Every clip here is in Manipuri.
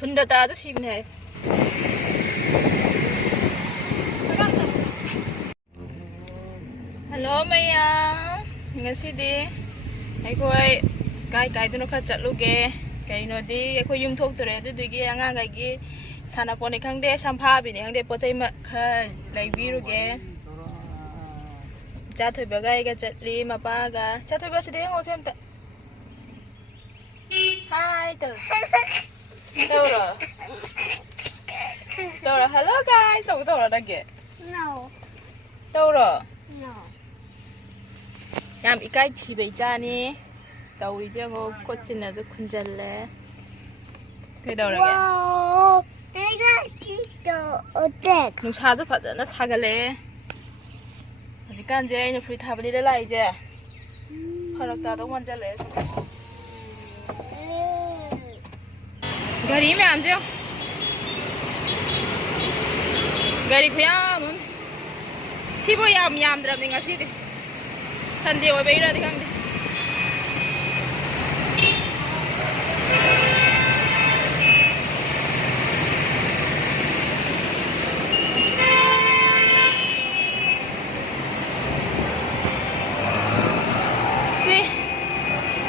ꯊꯨꯟꯗ ꯇꯥꯗ ꯁꯤꯕꯅꯦ ꯍꯜꯂꯣ ꯃꯌꯥꯝ ꯉꯁꯤꯗꯤ ꯑꯩꯈꯣꯏ ꯀꯥꯏꯗꯅꯣ ꯈꯔ ꯆꯠꯂꯨꯒꯦ ꯀꯩꯅꯣꯗꯤ ꯑꯩꯈꯣꯏ ꯌꯨꯝ ꯊꯣꯛꯇꯣꯔꯦ ꯑꯗꯨꯗꯨꯒꯤ ꯑꯉꯥꯡꯈꯩꯒꯤ ꯁꯥꯟꯅꯄꯣꯠꯅꯤ ꯈꯪꯗꯦ ꯁꯝꯐꯥꯕꯤꯅꯤ ꯈꯪꯗꯦ ꯄꯣꯠ ꯆꯩ ꯈꯔ ꯂꯩꯕꯤꯔꯨꯒꯦ ꯆꯥꯊꯣꯏꯕꯒ ꯑꯩꯒ ꯆꯠꯂꯤ ꯃꯄꯥꯒ ꯆꯥꯊꯣꯏꯕ ꯁꯤꯗ ꯌꯦꯡꯉꯣꯁꯦ ꯑꯝꯇ Hi, Dora. Dora, hello guys. Dora lagi. No. Dora. No. Yam ikai chibai jani. Dauri jango kochin aja kunjalle. Kay Dora lagi. Wow. Nega chito otek. Nungsa aja fajana sagale. Haujikan je aina free thabani da lai je. Pharak ta dong manjalle. Gari में आंजे हो गरी खुयाम सिबो याम याम द्रम निंगा सिदे संडे ओय बेरा दिखांगे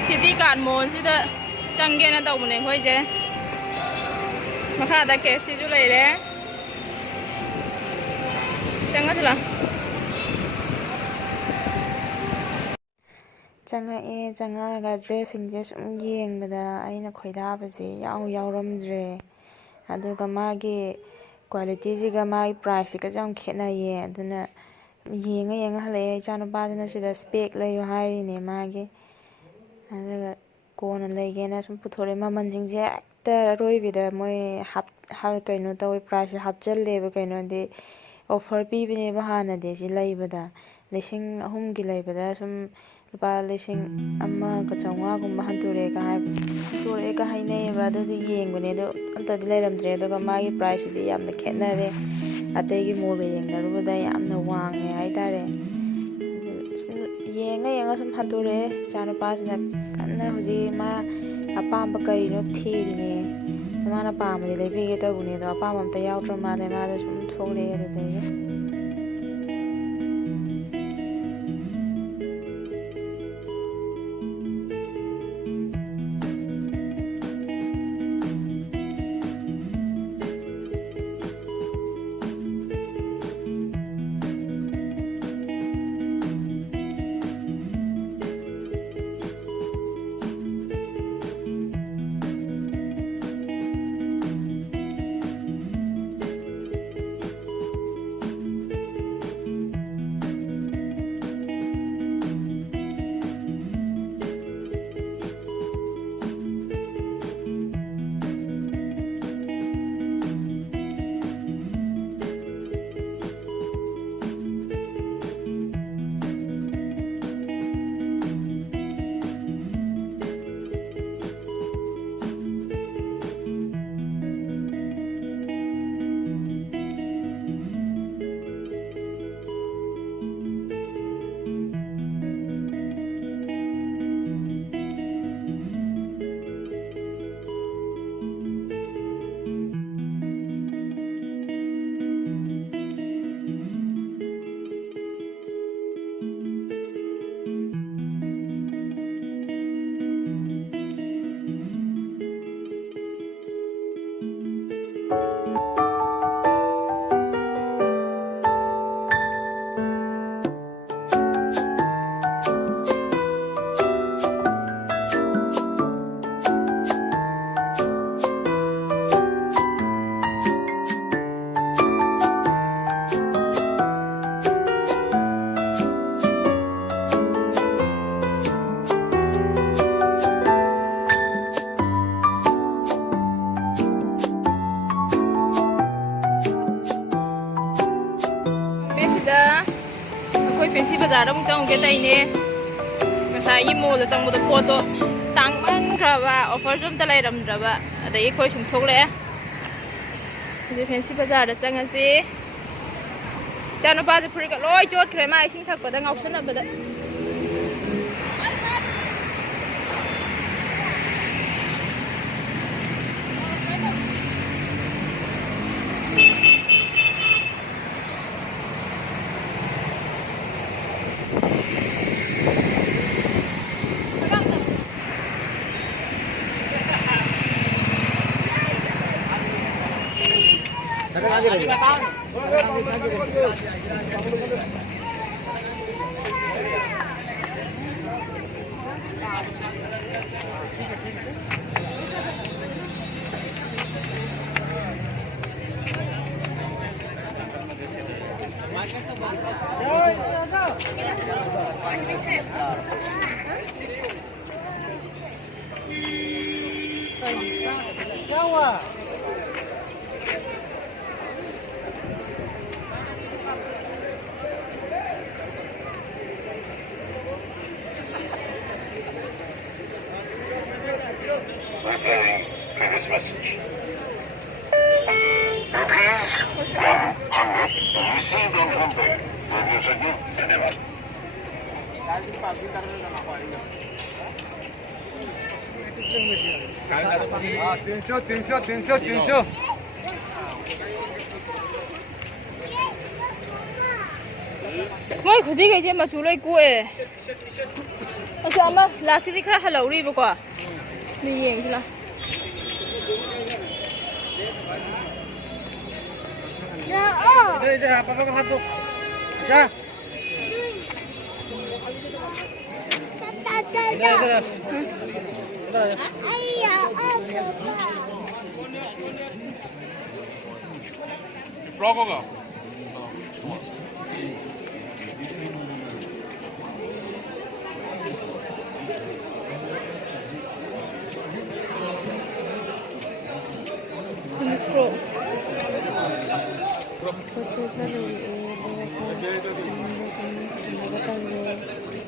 सिटी कार मोन सिदा चंगे ना तो मुने होय जे मखादा केएफसी जो ले रहे चंगा चला चंगा ड्रेसिंग जे सुम येंगबदा आइना खोइदाबसे यावरमद्रे अदुगा मागी क्वालिटी जिगा मागी प्राइस जिगा जाम खेनाये अदुना येंगा हले इचानुपाजना सिदा स्पेक लयो हाइरिने मागी अदुगा कोना लेगेना सुम पुथोरे ममनजिंजे रोइबिदा मोय हाप कइनो तवे प्राइस हापचल्लेबा कइनोदि ऑफर पीबनेबा हानादे सि लैबदा लिसिंग अहुमगी लैबदा सुम लुपा लिसिंग अम्मा का चौंगा गुम्बा हंतुरेका हाइनेबा अदुदि येंगबने दो अंतदि लैरमद्रे अदुगा मागी प्राइस दि यामना खेतनारे अतैगी मोबे येंगनरुबदा यामना वांगे हाइतारे येंगा सुम हंतुरे चानुपासना कन्ना हुजी मा अपाम करीनो थीरिने माना पामदि लेबिगे तबुने दो अपाम अमता यावत्र माले मादो सुम थोगले अदुदे ꯐꯦꯟꯁꯤ ꯕꯖꯥꯔꯗ ꯑꯃꯨꯛ ꯆꯪꯉꯨꯒꯦ ꯇꯧꯏꯅꯦ ꯉꯁꯥꯏꯒꯤ ꯃꯣꯜꯗ ꯆꯪꯕꯗ ꯄꯣꯠꯇꯣ ꯇꯥꯡꯃꯟꯈ꯭ꯔꯕ ꯑꯣꯐꯔꯁꯨ ꯑꯝꯇ ꯂꯩꯔꯝꯗ꯭ꯔꯕ ꯑꯗꯒꯤ ꯑꯩꯈꯣꯏ ꯁꯨꯝ ꯊꯣꯛꯂꯛꯑꯦ ꯍꯧꯖꯤꯛ ꯐꯦꯟꯁꯤ ꯕꯖꯥꯔꯗ ꯆꯪꯉꯁꯤ ꯏꯆꯥꯅꯨꯄꯥꯁꯦ ꯐꯨꯔꯤꯠꯀ ꯂꯣꯏ ꯆꯣꯠꯈ꯭ꯔꯦ ꯃꯥ ꯏꯁꯤꯡ ꯊꯛꯄꯗ ꯉꯥꯎꯁꯟꯅꯕꯗ Replaying previous message. Rupees 100 received on Monday. Reviews at you. Anyone? तीनशे ꯃꯣꯏ ꯈꯨꯖꯤꯈꯩꯁꯦ ꯃꯆꯨ ꯂꯣꯏ ꯀꯣꯛꯑꯦ ꯑꯁ ꯑꯃ ꯂꯥꯁꯀꯤꯗꯤ ꯈꯔ ꯍꯜꯍꯧꯔꯤꯕꯀꯣ ꯃꯤ ꯌꯦꯡꯁꯤ ꯂꯥ फ्रॉक होगा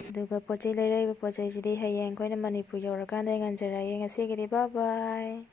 ꯑꯗꯨꯒ ꯄꯣꯠ ꯆꯩ ꯂꯩꯔꯛꯏꯕ ꯄꯣꯠ ꯆꯩꯁꯤꯗꯤ ꯍꯌꯦꯡ ꯑꯩꯈꯣꯏꯅ ꯃꯅꯤꯄꯨꯔ ꯌꯧꯔꯀꯥꯟꯗ ꯉꯟꯖꯔꯛꯑꯒꯦ ꯉꯁꯤꯒꯤꯗꯤ ꯕꯥꯏ ꯕꯥꯏ